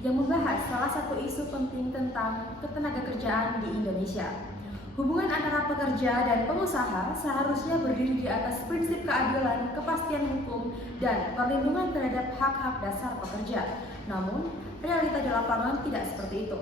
yang membahas salah satu isu penting tentang ketenagakerjaan di Indonesia. Hubungan antara pekerja dan pengusaha seharusnya berdiri di atas prinsip keadilan, kepastian hukum, dan perlindungan terhadap hak-hak dasar pekerja. Namun, realita di lapangan tidak seperti itu.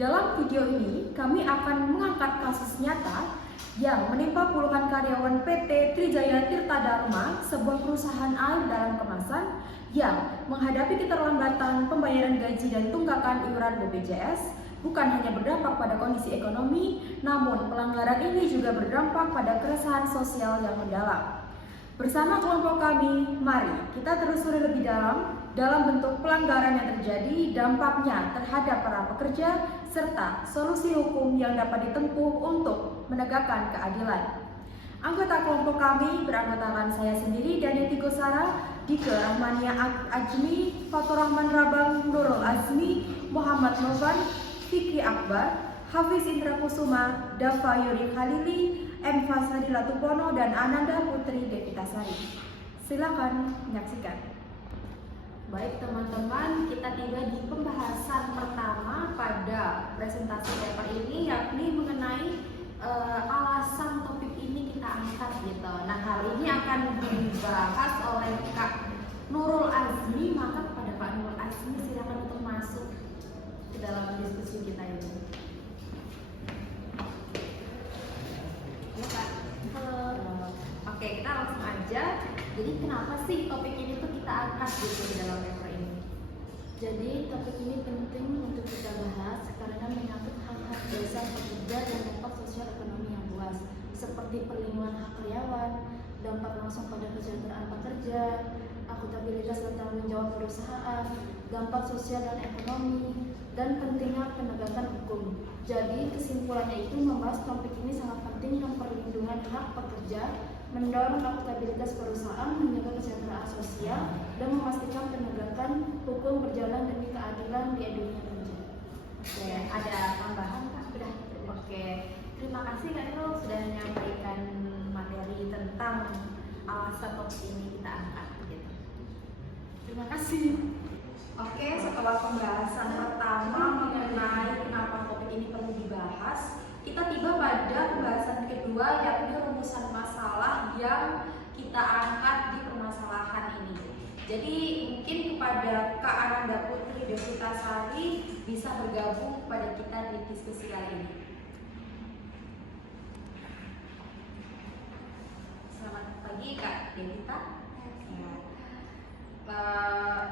Dalam video ini, kami akan mengangkat kasus nyata yang menimpa puluhan karyawan PT Trijaya Tirta Dharma, sebuah perusahaan air dalam kemasan yang menghadapi keterlambatan pembayaran gaji dan tunggakan iuran BPJS. Bukan hanya berdampak pada kondisi ekonomi, namun pelanggaran ini juga berdampak pada keresahan sosial yang mendalam. Bersama kelompok kami, mari kita telusuri lebih dalam bentuk pelanggaran yang terjadi, dampaknya terhadap para pekerja, serta solusi hukum yang dapat ditempuh untuk menegakkan keadilan. Anggota kelompok kami beranggotakan saya sendiri, Dani Tigosara, Dike Rahmania Ajmi, Fatur Rahman Rabang, Nurul Azmi, Muhammad Novan, Fikri Akbar, Hafiz Indra Kusuma, Dava Yuri Khalili, M. Fasadi Latupono, dan Ananda Putri Devitasari. Silakan menyaksikan. Baik teman-teman, kita tiba di pembahasan pertama pada presentasi paper ini, yakni mengenai alasan topik ini kita angkat gitu. Nah, hal ini akan dibahas oleh Kak Nurul Azmi. Maka kepada Pak Nurul Azmi silakan untuk masuk ke dalam diskusi kita ini. Ya Kak. Halo. Oke, kita langsung aja. Jadi kenapa sih topik ini tuh kita angkat gitu di dalam paper ini? Jadi topik ini penting untuk kita bahas karena menyangkut hak-hak dasar pekerja dan dampak sosial ekonomi yang luas, seperti perlindungan hak karyawan, dampak langsung pada kesejahteraan pekerja, akuntabilitas dan tanggung jawab perusahaan, dampak sosial dan ekonomi, dan pentingnya penegakan hukum. Jadi kesimpulannya itu membahas topik ini sangat penting yang perlindungan hak pekerja, mendorong akuntabilitas perusahaan, menjaga kesejahteraan sosial, dan memastikan penegakan hukum berjalan demi keadilan di dunia kerja. Oke, ada tambahan Kak? Sudah. Oke, terima kasih Kak Nurul sudah menyampaikan materi tentang alasan topik ini kita angkat. Gitu. Terima kasih. Oke, setelah pembahasan pertama mengenai kenapa topik ini perlu dibahas, kita tiba pada pembahasan kedua, yakni rumusan masalah yang kita angkat di permasalahan ini. Jadi mungkin kepada Kak Ananda Putri Devitasari bisa bergabung pada kita di diskusi kali ini. Selamat pagi Kak Devita.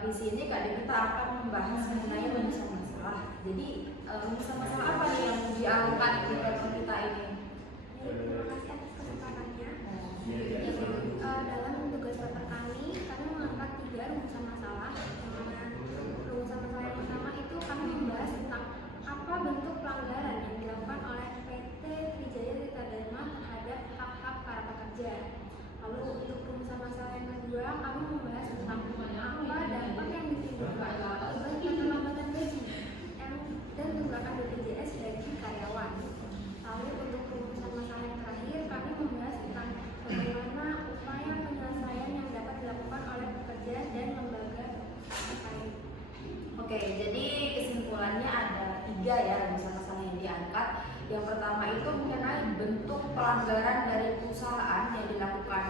Di sini Kak Devita akan membahas mengenai rumusan masalah. Jadi rumusan masalah apa nih yang diangkat di paper kita ini? Terima kasih atas kesempatannya. Jadi dalam tugas paper kami mengangkat 3 rumusan masalah. Rumusan masalah yang pertama itu kami membahas tentang apa bentuk pelanggaran yang dilakukan oleh PT Trijaya Tirta Dharma terhadap hak-hak para pekerja. Lalu untuk rumusan masalah yang kedua kami membahas tentang apa dampak yang ditimbulkan akibat keterlambatan gaji dan tunggakan BPJS bagi karyawan. Lalu untuk rumusan masalah yang terakhir kami membahas tentang bagaimana upaya penyelesaian yang dapat dilakukan oleh pekerja dan lembaga terkait. Oke, jadi kesimpulannya ada 3 ya rumusan masalah yang diangkat. Yang pertama itu mengenai bentuk pelanggaran dari perusahaan yang dilakukan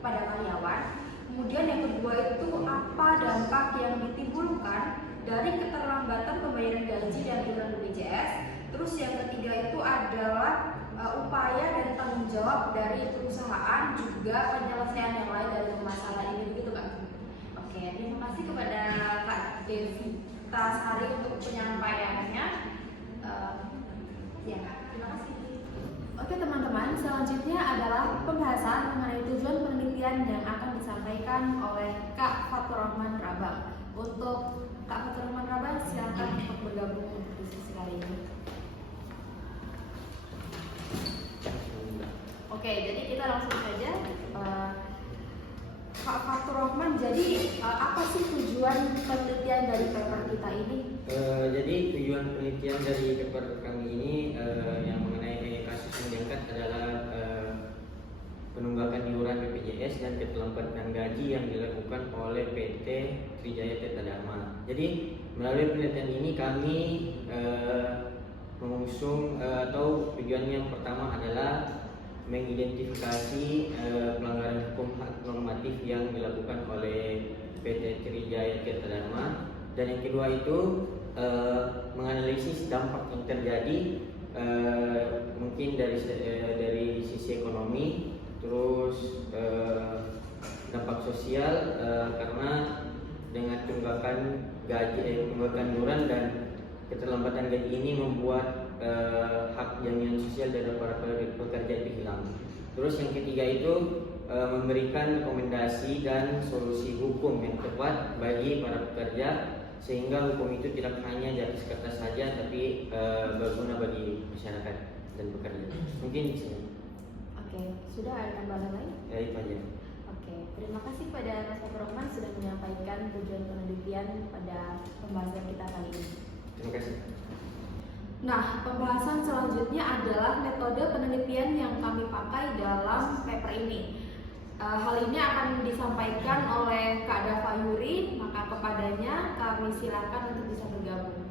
kepada karyawan. Kemudian yang kedua itu apa dampak yang ditimbulkan dari keterlambatan pembayaran gaji dan iuran BPJS. Terus yang ketiga itu adalah upaya dan tanggung jawab dari perusahaan, juga penyelesaian yang lain dari permasalahan ini, begitu Kak? Oke, terima kasih kepada Kak Devitasari untuk penyampaiannya. Ya Kak, terima kasih. Oke teman-teman, selanjutnya adalah pembahasan mengenai tujuan penelitian yang akan disampaikan oleh Kak Fatur Rahman Rabang. Untuk Kak Fatur Rahman Rabang, silakan untuk bergabung untuk diskusi kali ini. Oke, jadi kita langsung saja. Kak Fatur Rahman, jadi apa sih tujuan penelitian dari paper kita ini? Jadi tujuan penelitian dari paper kami ini yang mengenai kasus yang diangkat adalah penunggakan iuran BPJS dan keterlambatan gaji yang dilakukan oleh PT Trijaya Tirta Dharma. Jadi Melalui penelitian ini kami mengusung atau tujuan yang pertama adalah mengidentifikasi pelanggaran hukum hak normatif yang dilakukan oleh PT Trijaya Tirta Dharma, dan yang kedua itu menganalisis dampak yang terjadi mungkin dari sisi ekonomi, terus dampak sosial karena dengan tunggakan gaji, tunggakan iuran dan keterlambatan gaji ini membuat hak jaminan sosial dari para pekerja itu hilang. Terus yang ketiga itu memberikan rekomendasi dan solusi hukum yang tepat bagi para pekerja sehingga hukum itu tidak hanya di atas kertas saja tapi berguna bagi masyarakat dan pekerja. Mungkin Oke, sudah ada tambahan lain? ya itu aja. Oke, terima kasih pada Mas Rohman sudah menyampaikan tujuan penelitian pada pembahasan kita kali ini. Terima kasih. Nah, pembahasan selanjutnya adalah metode penelitian yang kami pakai dalam paper ini. Hal ini akan disampaikan oleh Kak Dava Yuri, maka kepadanya kami silakan untuk bisa bergabung.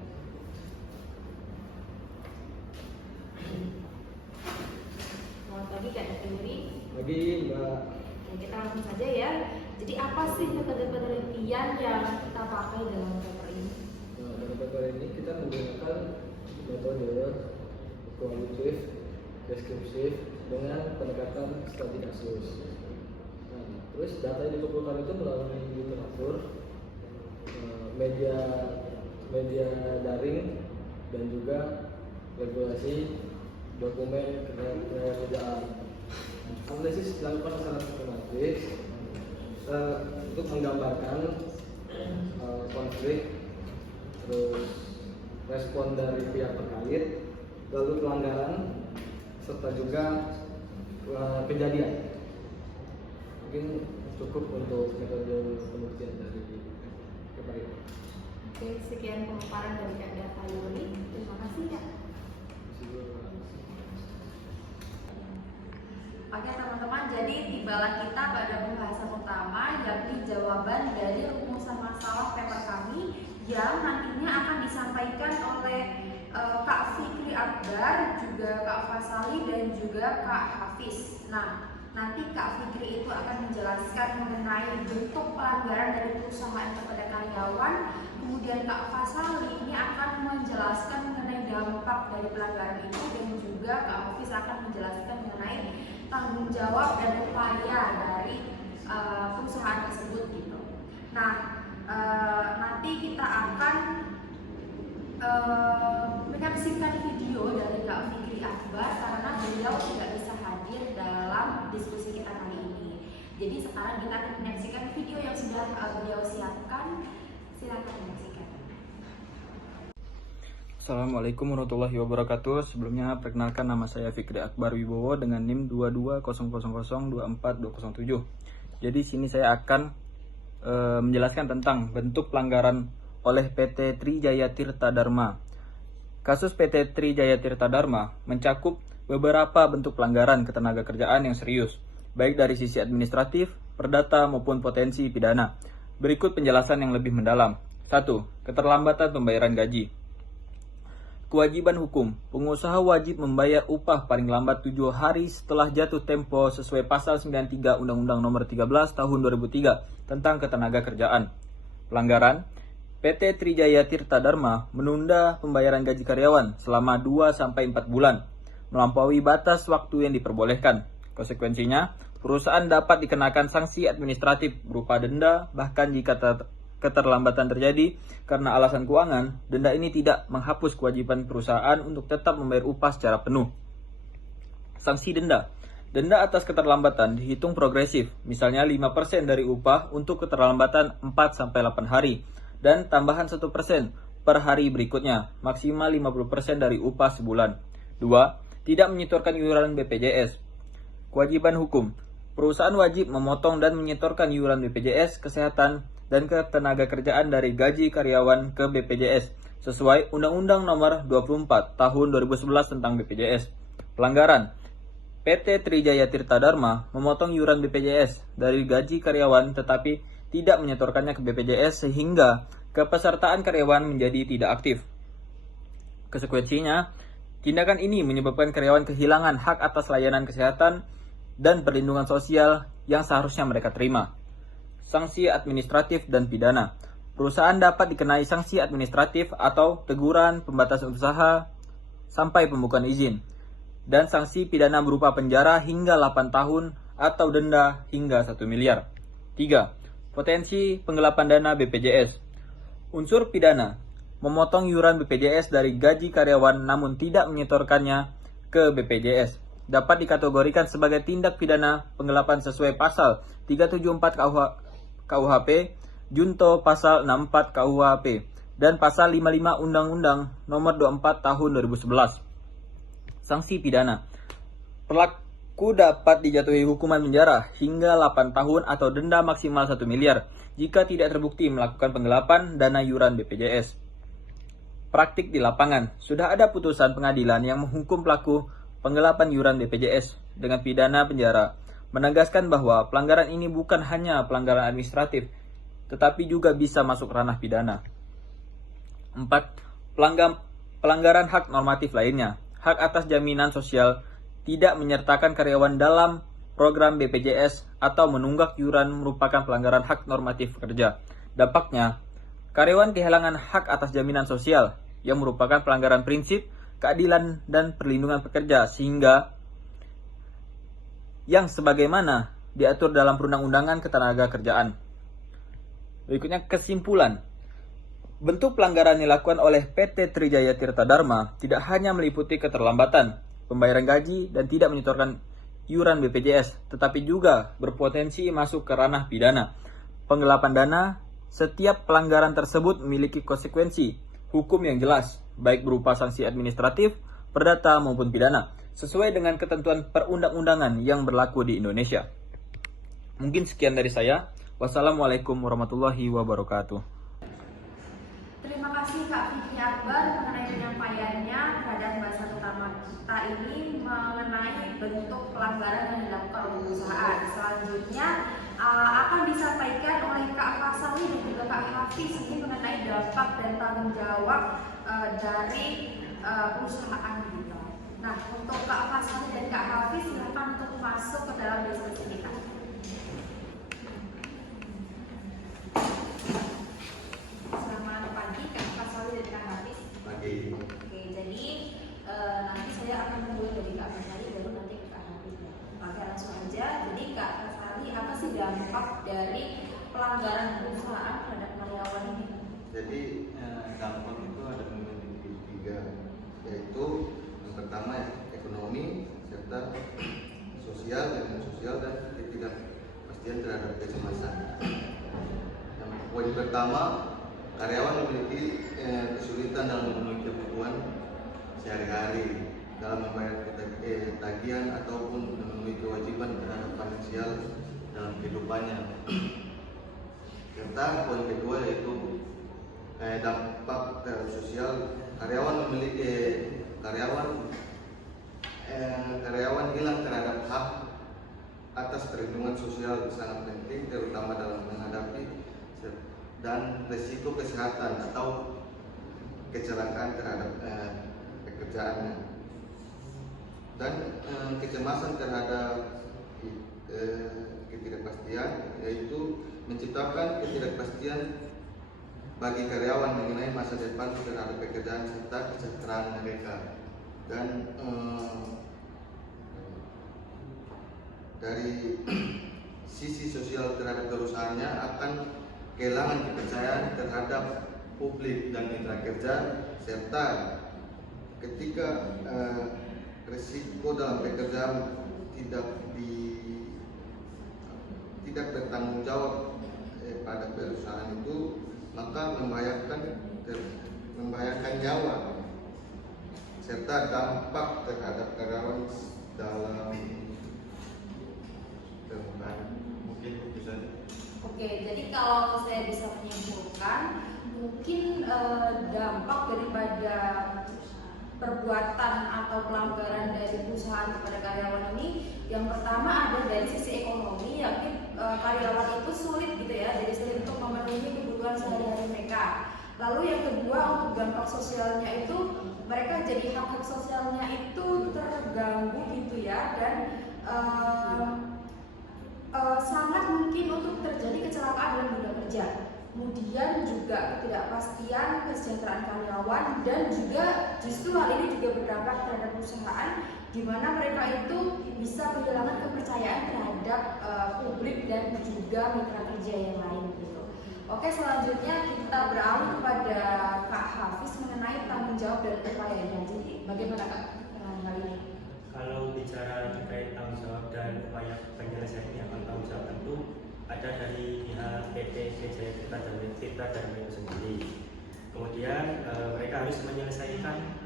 Selamat pagi Kak Dava Yuri. Pagi Mbak. Oke, kita langsung saja ya. Jadi apa sih metode penelitian yang kita pakai dalam paper ini? Nah, dalam paper ini kita menggunakan metode kualitatif, deskriptif dengan pendekatan studi kasus. Nah, terus data yang dikumpulkan itu melalui literatur, media daring, dan juga regulasi dokumen kerjaan. Analisis dilakukan secara sistematis untuk menggambarkan konflik, terus respon dari pihak terkait, lalu pelanggaran, serta juga kejadian. Mungkin cukup untuk metode pembuktian dari paper ini. Oke, sekian pemaparan dari Kak Dava Yuri. Terima kasih Kak. Oke teman-teman, jadi tibalah kita pada pembahasan utama, yakni jawaban dari rumusan masalah paper kami yang nantinya akan disampaikan oleh Kak Fikri Akbar, juga Kak Fasali dan juga Kak Hafiz. Nah, nanti Kak Fikri itu akan menjelaskan mengenai bentuk pelanggaran dari perusahaan kepada karyawan, kemudian Kak Fasali ini akan menjelaskan mengenai dampak dari pelanggaran itu, dan juga Kak Hafiz akan menjelaskan mengenai tanggung jawab dan upaya dari perusahaan tersebut gitu. Nah, nanti kita akan menyaksikan video dari Kak Fikri Akbar karena beliau tidak bisa hadir dalam diskusi kita kali ini. Jadi sekarang kita akan menyaksikan video yang sudah beliau siapkan. Silakan menyaksikan. Assalamualaikum warahmatullahi wabarakatuh. Sebelumnya perkenalkan, nama saya Fikri Akbar Wibowo dengan NIM 220002427. Jadi sini saya akan menjelaskan tentang bentuk pelanggaran oleh PT Trijaya Tirta Dharma. Kasus PT Trijaya Tirta Dharma mencakup beberapa bentuk pelanggaran ketenagakerjaan yang serius, baik dari sisi administratif, perdata maupun potensi pidana. Berikut penjelasan yang lebih mendalam. 1. Keterlambatan pembayaran gaji. Kewajiban hukum, pengusaha wajib membayar upah paling lambat 7 hari setelah jatuh tempo sesuai pasal 93 Undang-Undang Nomor 13 Tahun 2003 tentang Ketenagakerjaan. Pelanggaran, PT Trijaya Tirta Dharma menunda pembayaran gaji karyawan selama 2-4 bulan, melampaui batas waktu yang diperbolehkan. Konsekuensinya, perusahaan dapat dikenakan sanksi administratif berupa denda, bahkan jika keterlambatan terjadi karena alasan keuangan, denda ini tidak menghapus kewajiban perusahaan untuk tetap membayar upah secara penuh. Sanksi denda. Denda atas keterlambatan dihitung progresif, misalnya 5% dari upah untuk keterlambatan 4-8 hari, dan tambahan 1% per hari berikutnya, maksimal 50% dari upah sebulan. 2. Tidak menyetorkan iuran BPJS. Kewajiban hukum. Perusahaan wajib memotong dan menyetorkan iuran BPJS Kesehatan dan Ketenagakerjaan dari gaji karyawan ke BPJS sesuai Undang-Undang Nomor 24 Tahun 2011 tentang BPJS. Pelanggaran. PT Trijaya Tirta Dharma memotong iuran BPJS dari gaji karyawan tetapi tidak menyetorkannya ke BPJS sehingga kepesertaan karyawan menjadi tidak aktif. Konsekuensinya, tindakan ini menyebabkan karyawan kehilangan hak atas layanan kesehatan dan perlindungan sosial yang seharusnya mereka terima. Sanksi administratif dan pidana. Perusahaan dapat dikenai sanksi administratif atau teguran, pembatasan usaha, sampai pembukaan izin. Dan sanksi pidana berupa penjara hingga 8 tahun atau denda hingga 1 miliar. 3. Potensi penggelapan dana BPJS. Unsur pidana, memotong iuran BPJS dari gaji karyawan namun tidak menyetorkannya ke BPJS, dapat dikategorikan sebagai tindak pidana penggelapan sesuai pasal 374 KUHP, junto pasal 64 KUHP, dan pasal 55 Undang-Undang Nomor 24 Tahun 2011. Sanksi pidana. Pelaku dapat dijatuhi hukuman penjara hingga 8 tahun atau denda maksimal 1 miliar jika tidak terbukti melakukan penggelapan dana iuran BPJS. Praktik di lapangan. Sudah ada putusan pengadilan yang menghukum pelaku penggelapan iuran BPJS dengan pidana penjara, menegaskan bahwa pelanggaran ini bukan hanya pelanggaran administratif, tetapi juga bisa masuk ranah pidana. 4. Pelanggaran hak normatif lainnya. Hak atas jaminan sosial, tidak menyertakan karyawan dalam program BPJS atau menunggak iuran merupakan pelanggaran hak normatif pekerja. Dampaknya, karyawan kehilangan hak atas jaminan sosial yang merupakan pelanggaran prinsip keadilan dan perlindungan pekerja sehingga yang sebagaimana diatur dalam Perundang-Undangan Ketenagakerjaan. Berikutnya kesimpulan. Bentuk pelanggaran yang dilakukan oleh PT Trijaya Tirta Dharma tidak hanya meliputi keterlambatan pembayaran gaji dan tidak menyetorkan iuran BPJS, tetapi juga berpotensi masuk ke ranah pidana. Penggelapan dana, setiap pelanggaran tersebut memiliki konsekuensi hukum yang jelas, baik berupa sanksi administratif, perdata maupun pidana, sesuai dengan ketentuan perundang-undangan yang berlaku di Indonesia. Mungkin sekian dari saya. Wassalamualaikum warahmatullahi wabarakatuh. Terima kasih Kak Vicky Akbar mengenai penyampaiannya terhadap bahasan utama kita ini mengenai bentuk pelanggaran yang dilakukan oleh perusahaan. Selanjutnya akan disampaikan oleh Kak Fasawi dan juga Kak Hafiz ini mengenai dampak dan tanggung jawab dari perusahaan kita. Nah, untuk Kak Fasawi dan Kak Hafiz silakan untuk masuk ke dalam diskusi kita. Selamat pagi Kak Fasawi dan Kak Hafiz. Pagi. Oke, jadi nanti saya akan mulai dari Kak Fasawi baru nanti ke Kak Hafiz. Oke, langsung aja. Jadi Kak Fasawi, apa sih dampak dari pelanggaran perusahaan terhadap karyawan ini? Jadi dampak itu ada memiliki tiga, yaitu yang pertama ya, ekonomi serta sosial dan ketidakpastian terhadap kecemasan. Yang poin pertama, karyawan memiliki kesulitan dalam memenuhi kebutuhan sehari-hari dalam membayar tagihan ataupun memenuhi kewajiban terhadap finansial dalam kehidupannya. Serta poin kedua yaitu dampak terhadap sosial. Karyawan hilang terhadap hak atas perlindungan sosial sangat penting, terutama dalam menghadapi dan risiko kesehatan atau kecelakaan terhadap pekerjaannya, dan kecemasan terhadap ketidakpastian, yaitu menciptakan ketidakpastian bagi karyawan mengenai masa depan terhadap pekerjaan serta kesejahteraan mereka. Dan dari sisi sosial terhadap perusahaannya akan kehilangan kepercayaan terhadap publik dan mitra kerja, serta ketika risiko dalam pekerjaan tidak bertanggung jawab pada perusahaan itu, maka membahayakan nyawa serta dampak terhadap karyawan dalam perusahaan. Mungkin itu saja. Oke, jadi kalau saya bisa menyimpulkan, mungkin dampak daripada perbuatan atau pelanggaran dari perusahaan kepada karyawan ini, yang pertama ada dari sisi ekonomi, yakni karyawan itu sulit gitu ya, jadi sulit untuk memenuhi kebutuhan sehari-hari mereka. Lalu yang kedua, untuk dampak sosialnya itu mereka jadi hak sosialnya itu terganggu gitu ya, dan sangat mungkin untuk terjadi kecelakaan dalam dunia kerja. Kemudian juga ketidakpastian kesejahteraan karyawan, dan juga justru hal ini juga berdampak terhadap perusahaan, di mana mereka itu bisa kehilangan kepercayaan terhadap publik dan juga mitra kerja yang lain gitu. Oke, selanjutnya kita beralih kepada Kak Hafiz mengenai tanggung jawab dan upayanya. Jadi bagaimana Kak hal ini? Kalau bicara terkait tanggung jawab dan upaya penyelesaiannya, tanggung jawab tentu ada dari pihak PT Jaya Tirta Dharma itu sendiri. Kemudian mereka harus menyelesaikan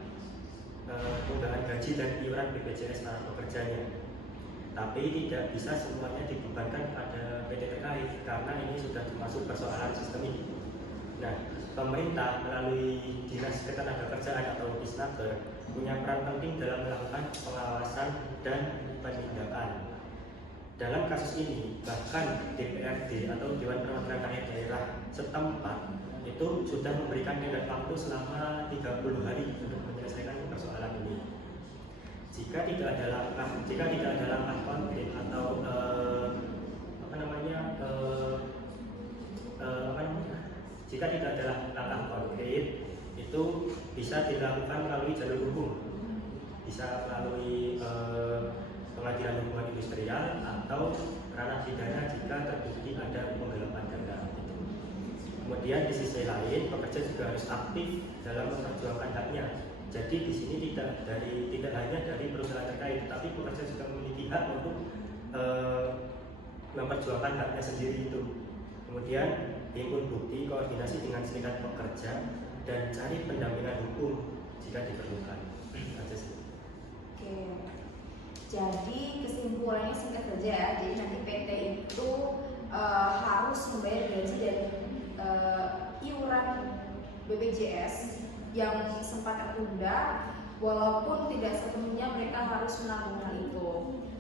tunggakan gaji dan iuran BPJS para pekerjanya. Tapi tidak bisa semuanya dibebankan pada PT terkait karena ini sudah termasuk persoalan sistemik. Nah, pemerintah melalui Dinas Ketenagakerjaan atau Disnaker punya peran penting dalam melakukan pengawasan dan penindakan. Dalam kasus ini, bahkan DPRD atau Dewan Perwakilan Rakyat Daerah setempat itu sudah memberikan tenggat waktu selama 30 hari untuk menyelesaikan persoalan ini. Jika tidak ada langkah konkret atau jika tidak ada langkah konkret, itu bisa dilakukan melalui jalur hukum, bisa melalui pengadilan hubungan industrial atau ranah pidana jika terbukti ada penggelapan dana. Kemudian di sisi lain, pekerja juga harus aktif dalam memperjuangkan haknya. Jadi di sini tidak hanya dari perusahaan terkait, tapi pekerja juga memiliki hak untuk memperjuangkan haknya sendiri itu. Kemudian himpun bukti, koordinasi dengan serikat pekerja, dan cari pendampingan hukum jika diperlukan. Aja sih. Oke. Jadi kesimpulannya singkat saja ya. Jadi nanti PT itu harus membayar gaji dan iuran BPJS yang sempat tertunda, walaupun tidak sepenuhnya mereka harus menanggung hal itu,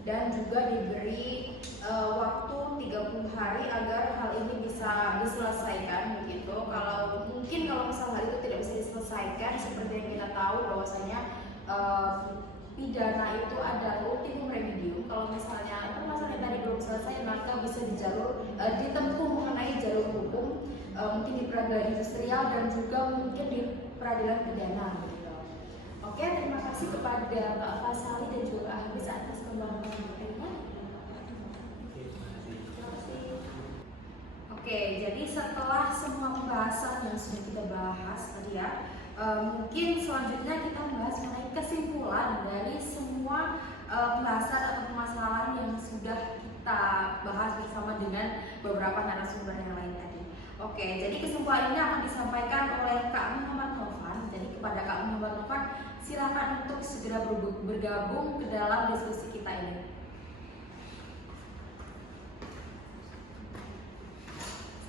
dan juga diberi waktu 30 hari agar hal ini bisa diselesaikan begitu. Kalau misalnya hal itu tidak bisa diselesaikan, seperti yang kita tahu bahwasanya pidana itu ada ultimum remedium. Kalau misalnya permasalahan tadi belum selesai, maka bisa ditempuh mengenai jalur hukum, mungkin di peradilan industrial dan juga mungkin di peradilan pidana gitu. Oke, terima kasih kepada Pak Fasali dan juga Hafiz atas pembahasannya. Oke, jadi setelah semua pembahasan yang sudah kita bahas tadi ya, mungkin selanjutnya kita bahas mengenai kesimpulan dari semua pembahasan atau permasalahan yang sudah kita bahas bersama dengan beberapa narasumber yang lain tadi. Oke, jadi kesimpulan ini akan disampaikan oleh Kak Muhammad Novan. Jadi kepada Kak Muhammad Novan, silakan untuk segera bergabung ke dalam diskusi kita ini.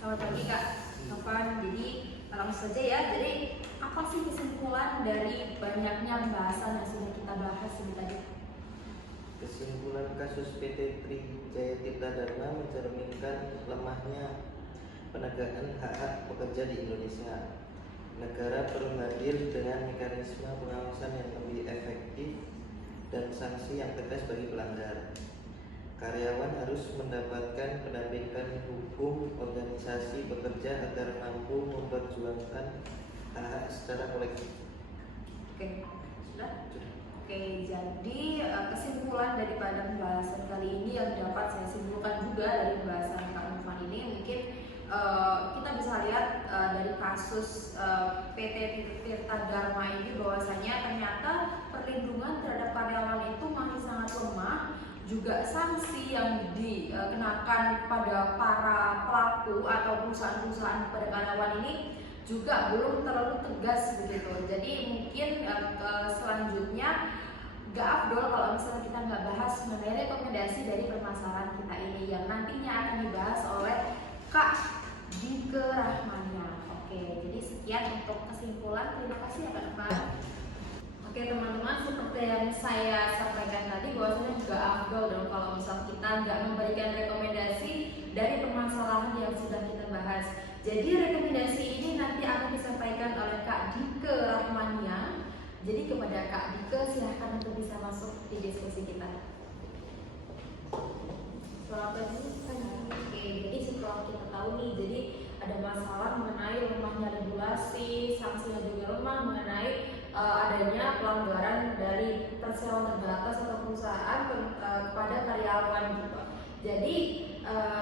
Selamat pagi Kak Novan. Jadi langsung saja ya. Jadi apa sih kesimpulan dari banyaknya pembahasan yang sudah kita bahas ini tadi? Kesimpulan kasus PT Tri Jaya Tirta Dharma mencerminkan lemahnya penegakan hak-hak pekerja di Indonesia. Negara perlu hadir dengan mekanisme pengawasan yang lebih efektif dan sanksi yang tegas bagi pelanggar. Karyawan harus mendapatkan pendampingan hukum organisasi pekerja agar mampu memperjuangkan hak secara kolektif. Oke, sudah? Oke, jadi kesimpulan daripada pembahasan kali ini yang dapat saya simpulkan juga dari pembahasan Kak Novan ini, mungkin kita bisa lihat dari kasus PT Tirta Dharma ini bahwasanya ternyata perlindungan terhadap karyawan itu masih sangat lemah. Juga sanksi yang dikenakan kepada para pelaku atau perusahaan-perusahaan kepada karyawan ini juga belum terlalu tegas begitu. Jadi mungkin selanjutnya gak afdol kalau misalnya kita nggak bahas mengenai rekomendasi dari permasalahan kita ini yang nantinya akan dibahas oleh Kak Dike Rahmania. Oke, jadi sekian untuk kesimpulan. Terima kasih ya Kak Novan. Oke teman-teman, seperti yang saya sampaikan tadi bahwasanya juga afdol dong kalau misal kita nggak memberikan rekomendasi dari permasalahan yang sudah kita bahas. Jadi rekomendasi ini nanti akan disampaikan oleh Kak Dike Rahmania. Jadi kepada Kak Dike silahkan untuk bisa masuk di diskusi kita. Selamat Oke, jadi setelah kita tahu nih, jadi ada masalah mengenai lemahnya regulasi, sanksinya juga lemah mengenai adanya pelanggaran dari perseroan terbatas atau perusahaan kepada karyawan gitu. Jadi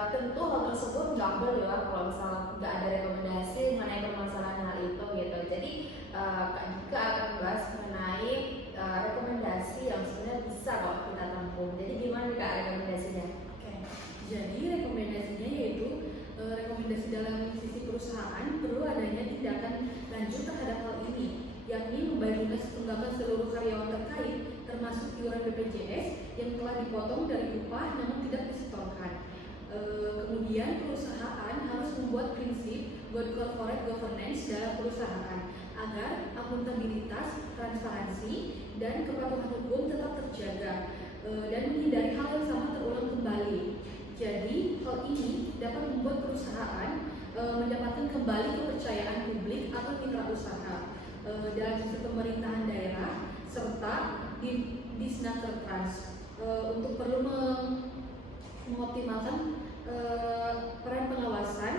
tentu hal tersebut nggak boleh ya kalau misalnya nggak ada rekomendasi mengenai permasalahan hal itu gitu. Jadi Kak Dika akan membahas mengenai rekomendasi yang sebenarnya bisa kalau kita tempuh. Jadi gimana nih Kak rekomendasinya? Jadi rekomendasinya yaitu rekomendasi dalam sisi perusahaan perlu adanya tindakan lanjut terhadap hal ini, yakni membayar lunas tunggakan seluruh karyawan terkait termasuk iuran BPJS yang telah dipotong dari upah namun tidak disetorkan. Kemudian perusahaan harus membuat prinsip good corporate governance dalam perusahaan agar akuntabilitas, transparansi, dan kepatuhan hukum tetap terjaga dan menghindari hal yang sama terulang kembali. Jadi, hal ini dapat membuat perusahaan mendapatkan kembali kepercayaan publik atau mitra usaha dalam sistem pemerintahan daerah serta di Disnakertrans untuk perlu mengoptimalkan peran pengawasan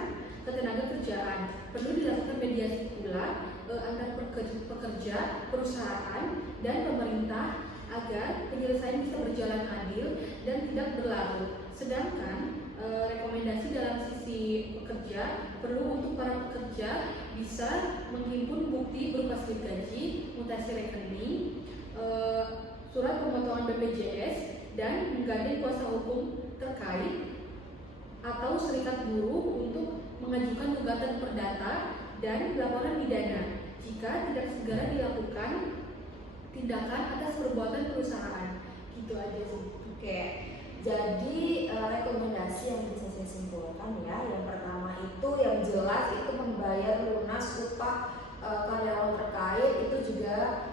ketenaga kerjaan. Perlu dilakukan mediasi pula antar pekerja, perusahaan, dan pemerintah agar penyelesaian bisa berjalan adil dan tidak berlarut. Sedangkan rekomendasi dalam sisi pekerja perlu untuk para pekerja bisa menghimpun bukti berupa slip gaji, mutasi rekening, surat pemotongan BPJS, dan menggandeng kuasa hukum terkait atau serikat buruh untuk mengajukan gugatan perdata dan laporan pidana jika tidak segera dilakukan tindakan atas perbuatan perusahaan. Gitu aja sih. Oke. Jadi rekomendasi yang bisa saya simpulkan ya, yang pertama itu yang jelas itu membayar lunas upah karyawan terkait itu juga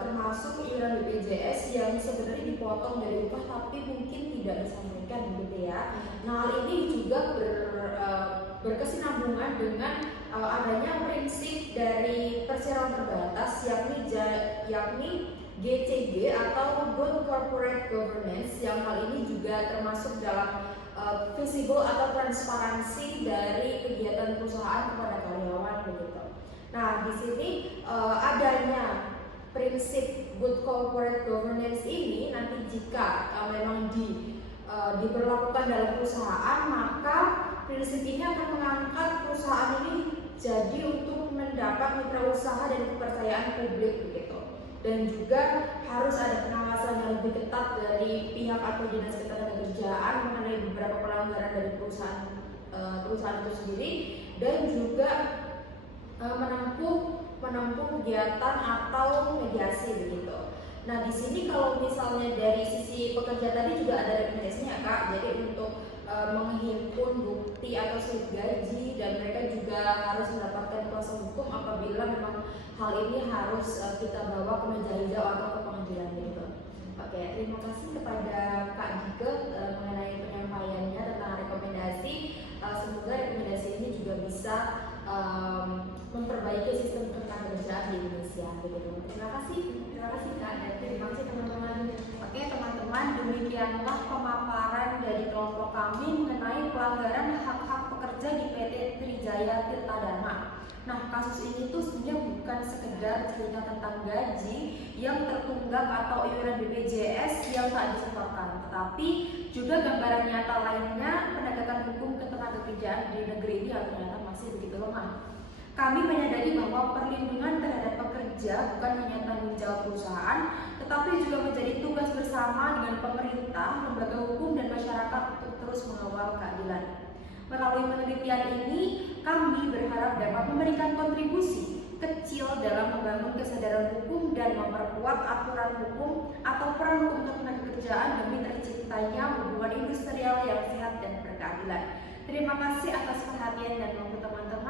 termasuk iuran BPJS yang sebenarnya dipotong dari upah tapi mungkin tidak disampaikan gitu ya. Nah hal ini juga berkesinambungan dengan adanya prinsip dari perseroan terbatas yakni GCG atau Good Corporate Governance yang hal ini juga termasuk dalam visible atau transparansi dari kegiatan perusahaan kepada karyawan begitu. Nah di sini adanya prinsip Good Corporate Governance ini nanti jika memang diberlakukan dalam perusahaan, maka prinsip ini akan mengangkat perusahaan ini jadi untuk mendapat mitra usaha dan kepercayaan publik begitu. Dan juga harus ada pengawasan yang lebih ketat dari pihak atau dinas ketenagakerjaan mengenai beberapa pelanggaran dari perusahaan itu sendiri, dan juga menempuh kegiatan atau mediasi begitu. Nah di sini kalau misalnya dari sisi pekerja tadi juga ada rekomendasinya Kak. Jadi untuk menghimpun bukti atau slip gaji, dan mereka juga harus mendapatkan kuasa hukum apabila memang hal ini harus kita bawa ke meja hijau atau ke pengadilan gitu. Oke, terima kasih kepada Kak Dike mengenai penyampaiannya tentang rekomendasi. Semoga rekomendasi ini juga bisa memperbaiki sistem ketenagakerjaan di Indonesia. Begitu. Terima kasih Kak, dan terima kasih teman-teman. Oke teman-teman, demikianlah pemaparan dari kelompok kami mengenai pelanggaran hak-hak pekerja di PT Trijaya Tirta Dharma. Nah, kasus ini tuh sebenarnya bukan sekedar cerita tentang gaji yang tertunggak atau iuran BPJS yang tak disetorkan, tetapi juga gambaran nyata lainnya penegakan hukum ketenagakerjaan di negeri ini yang ternyata masih begitu lemah. Kami menyadari bahwa perlindungan terhadap pekerja bukan hanya tanggung jawab perusahaan, tetapi juga menjadi tugas bersama dengan pemerintah, lembaga hukum, dan masyarakat untuk terus mengawal keadilan. Melalui penelitian ini, kami berharap dapat memberikan kontribusi kecil dalam membangun kesadaran hukum dan memperkuat aturan hukum atau peran hukum ketenagakerjaan demi terciptanya hubungan industrial yang sehat dan berkeadilan. Terima kasih atas perhatian dan waktu teman-teman.